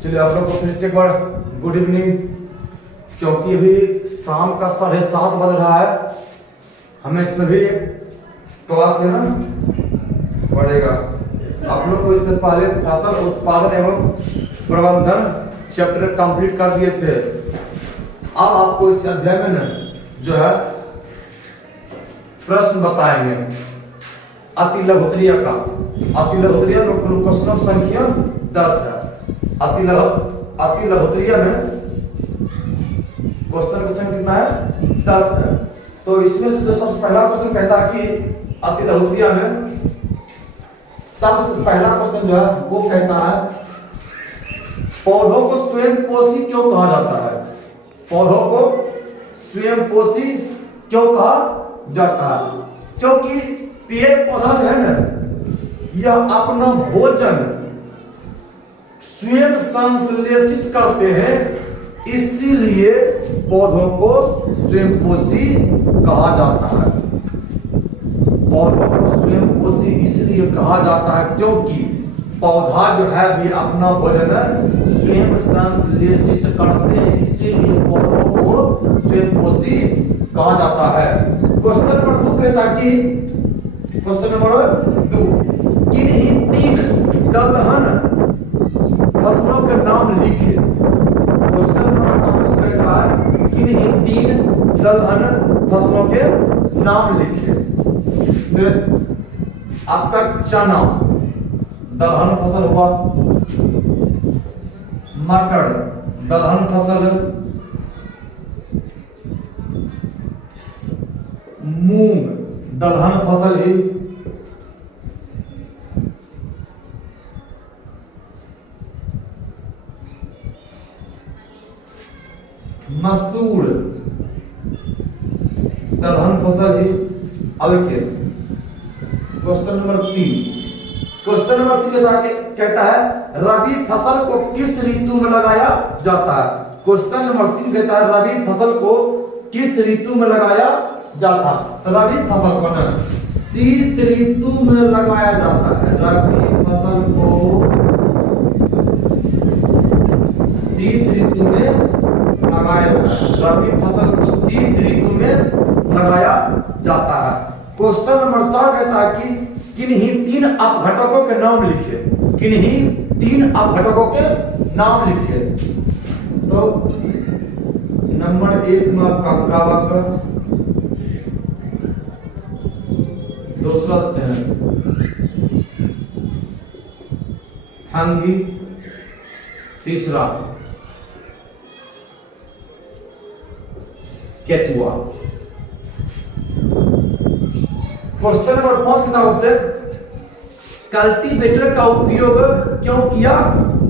चलिए आप लोग को फिर से एक बार गुड इवनिंग। क्योंकि अभी शाम का 7:30 बज रहा है, हमें इसमें भी क्लास लेना पड़ेगा। आप लोग को इससे पहले फसल उत्पादन एवं प्रबंधन चैप्टर कंप्लीट कर दिए थे। अब आपको इस अध्याय में जो है प्रश्न बताएंगे अति लघुत्तरीय का। अति लघुत्तरीय में कुल क्वेश्चन संख्या 10 है। अति लघुत्तरीय में क्वेश्चन की संख्या कितना है? 10 है। तो इसमें से जो सबसे पहला क्वेश्चन कहता है कि अति लघुत्तरीय में सबसे पहला क्वेश्चन जो है वो कहता है पौधों को स्वयं पोषी क्यों कहा जाता है? पौधों को स्वयं पोषी क्यों कहा जाता है? क्योंकि पेड़ पौधा जो है ना, यह अपना भोजन स्वयं संश्लेषित करते हैं, इसीलिए पौधों को स्वयं पोषी कहा जाता है। पौधों को स्वयं पोषी इसलिए कहा जाता है क्योंकि पौधा जो है भी अपना भोजन स्वयं संश्लेषित करते हैं, इसीलिए पौधों को स्वयं पोषी कहा जाता है। क्वेश्चन नंबर 2 कहता है कि क्वेश्चन नंबर 2 किन्हीं 3 दलहन फसलों के नाम लिखे। क्वेश्चन नंबर 2 कहता है किन्हीं 3 दलहन फसलों के नाम लिखे। आपका चना दलहन फसल हुआ, मटर दलहन फसल, मूंग दलहन फसल ही, मसूर दलहन फसल ही। अब देखिए क्वेश्चन नंबर 3। क्वेश्चन नंबर 3 कहता है रबी फसल को किस ऋतु में लगाया जाता है? क्वेश्चन नंबर 3 कहता है रबी फसल को किस ऋतु में लगाया जाता है? तो रबी फसल को ना शीत ऋतु में लगाया जाता है। रबी फसल को शीत ऋतु में लगाया जाता है। रबी फसल को शीत ऋतु में लगाया जाता है। क्वेश्चन नंबर 4 कहता है कि किन्हीं 3 अपघटकों के नाम लिखे। किन्हीं 3 अपघटकों के नाम लिखे। तो नंबर 1 में आपका कावक, दूसरा फंगी, तीसरा केचुआ। क्वेश्चन नंबर 5 की तरफ से कल्टीवेटर का उपयोग क्यों किया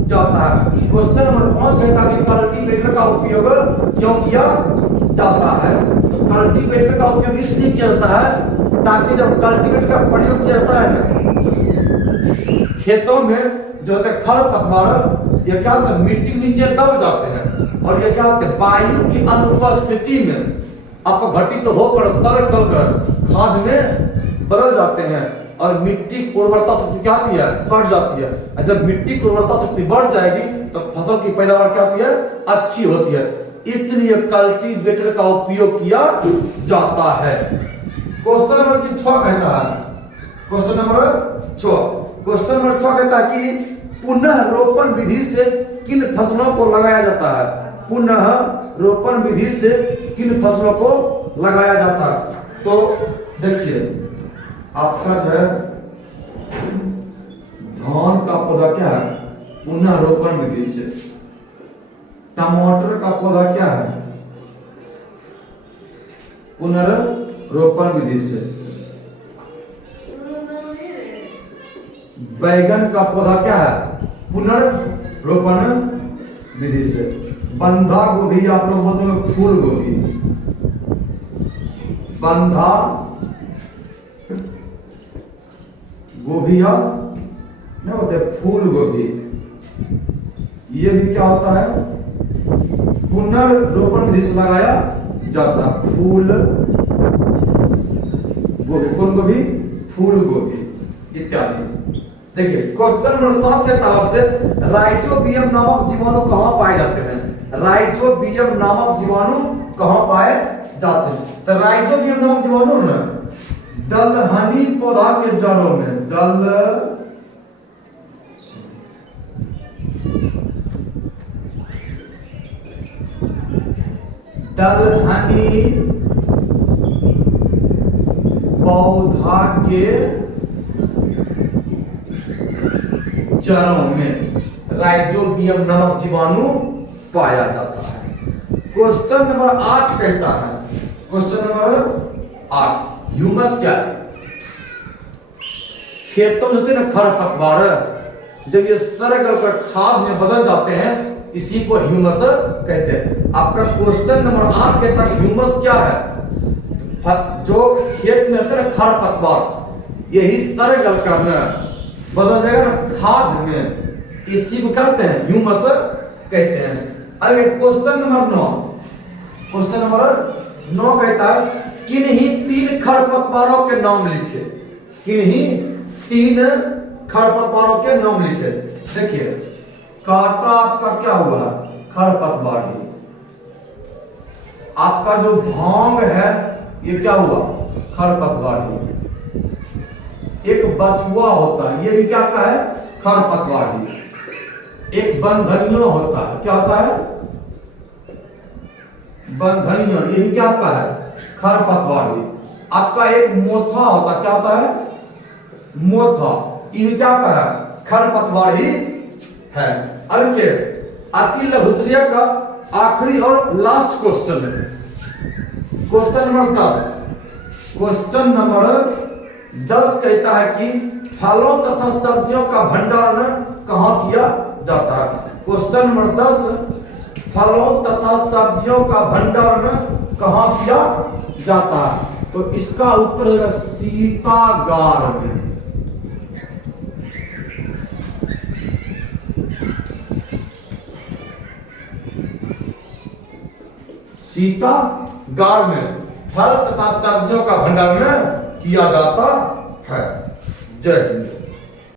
जाता है? क्वेश्चन नंबर 5 कहता है कि कल्टीवेटर का उपयोग क्यों किया जाता है? तो कल्टीवेटर का उपयोग इसलिए किया जाता है ताकि जब कल्टीवेटर का प्रयोग किया जाता है ना, खेतों में जो होता है खरपतवार ये क्या होता है मिट्टी नीचे दब जाते हैं, और ये क्या होता है वायु की अनुपस्थिति में अपघटित तो होकर सड़क गलकर खाद में बदल जाते हैं और मिट्टी की उर्वरता शक्ति क्या होती है? बढ़ जाती है। जब मिट्टी की उर्वरता शक्ति बढ़ जाएगी तो फसल की पैदावार क्या होती है? अच्छी होती है। इसलिए कल्टीवेटर का उपयोग किया जाता है। क्वेश्चन नंबर 6 कहता है, क्वेश्चन नंबर 6 कहता है कि पुनः रोपण विधि से किन फसलों को लगाया जाता है? पुनः रोपण विधि से किन फसलों को लगाया जाता है? तो देखिए आपका जो है धान का पौधा क्या है? पुनः रोपण विधि से। टमाटर का पौधा क्या है? पुनर्रोपण विधि से। बैगन का पौधा क्या है? पुनर्रोपण विधि से। बंधा गोभी आप लोग बोलते हैं फूल गोभी, बंधा गोभिया नहीं होते फूल गोभी, ये भी क्या होता है? पुनर्रोपण विधि से लगाया जाता है। फूल गोभी, कौन गोभी? फूल गोभी इत्यादि। देखिए क्वेश्चन नंबर 7 के तरफ से राइजोबियम नामक जीवाणु कहाँ पाए जाते हैं? राइजोबियम नामक जीवाणु कहाँ पाए जाते हैं? तो राइजोबियम नामक जीवाणु ना दलहनी पौधा के जड़ों में, दलहनी पौधा के जड़ों में राइजोबियम नामक जीवाणु पाया जाता है। क्वेश्चन नंबर 8 कहता है, क्वेश्चन नंबर 8, ह्यूमस क्या है? खेतों में होते ना खरपतवार, जब ये सड़ गल कर खाद में बदल जाते हैं इसी को ह्यूमस कहते हैं। आपका क्वेश्चन नंबर 8 कहता है ह्यूमस क्या है? जो खेत में होते ना खरपतवार, यही सड़ गल कर बदल जाएगा ना खाद में, इसी को कहते हैं ह्यूमस कहते हैं। अरे क्वेश्चन नंबर 9, क्वेश्चन नंबर 9 कहता है किन्हीं 3 खरपतवारों के नाम लिखे। किन्हीं 3 खरपतवारों के नाम लिखे। देखिए काटा आपका क्या हुआ? खरपतवार ही। आपका जो भांग है ये क्या हुआ? खरपतवार ही। एक बथुआ होता है, ये भी क्या का है? खरपतवार ही। एक बंधनिया होता है, क्या होता है? बंधनिया, ये भी क्या का है? खरपतवार ही। आपका एक मोथा होता, क्या होता है? मोथा, ये भी क्या का है? खरपतवार ही है। अब के आपकी लघुत्तरीय का आखिरी और लास्ट क्वेश्चन है, क्वेश्चन नंबर 10। क्वेश्चन नंबर 10 कहता है कि फलों तथा सब्जियों का भंडारण कहाँ किया जाता है? क्वेश्चन नंबर 10, फलों तथा सब्जियों का भंडारण कहाँ किया जाता है? तो इसका उत्तर है शीतागार में। शीतागार में फल तथा सब्जियों का भंडारण किया जाता है। जय हिंद।